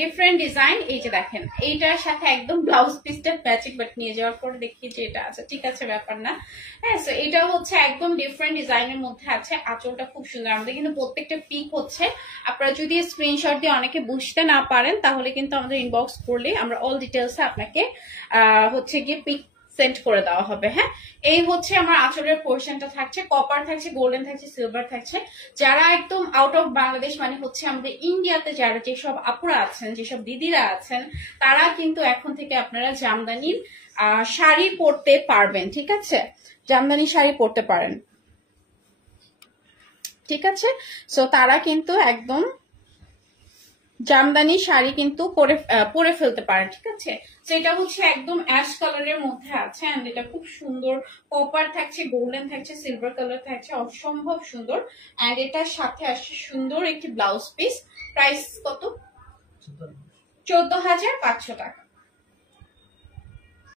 Different design. এই যে দেখেন এইটার সাথে একদম ব্লাউজ পিসটা ম্যাচিং, বাট নিয়ে যাওয়ার পরে দেখি যে এটা আছে, ঠিক আছে ব্যাপার না। হ্যাঁ, সো এটা হচ্ছে একদম ডিফারেন্ট ডিজাইনের মধ্যে আছে। আঁচলটা খুব সুন্দর। আমাদের কিন্তু প্রত্যেকটা পিক হচ্ছে, আপনারা যদি স্ক্রিনশট দিয়ে অনেকে বুঝতে না পারেন তাহলে কিন্তু আমাদের ইনবক্স করলে আমরা অল ডিটেলসে আপনাকে হচ্ছে গিয়ে পিক সেন্ড করে দেওয়া হবে। হ্যাঁ, এই হচ্ছে আমার আঁচলের পোর্শনটা থাকছে, কপার থাকছে, গোল্ডেন থাকছে, সিলভার থাকছে। যারা একদম আউট অফ বাংলাদেশ মানে হচ্ছে আমাদের ইন্ডিয়াতে যারা যেসব আপুরা আছেন, যেসব দিদিরা আছেন, তারা কিন্তু এখন থেকে আপনারা জামদানির শাড়ি পরতে পারবেন। ঠিক আছে, জামদানি শাড়ি পরতে পারেন। ঠিক আছে, সো তারা কিন্তু একদম জামদানি শাড়ি কিন্তু পরে ফেলতে পারেন। ঠিক আছে, তো এটা হচ্ছে একদম অ্যাশ কালারের মধ্যে আছে, এন্ড এটা খুব সুন্দর। কপার থাকছে, গোল্ডেন থাকছে, সিলভার কালার থাকছে, অসম্ভব সুন্দর। এন্ড এটার সাথে আসছে সুন্দর একটি ব্লাউজ পিস। প্রাইস কত? 14,500 টাকা।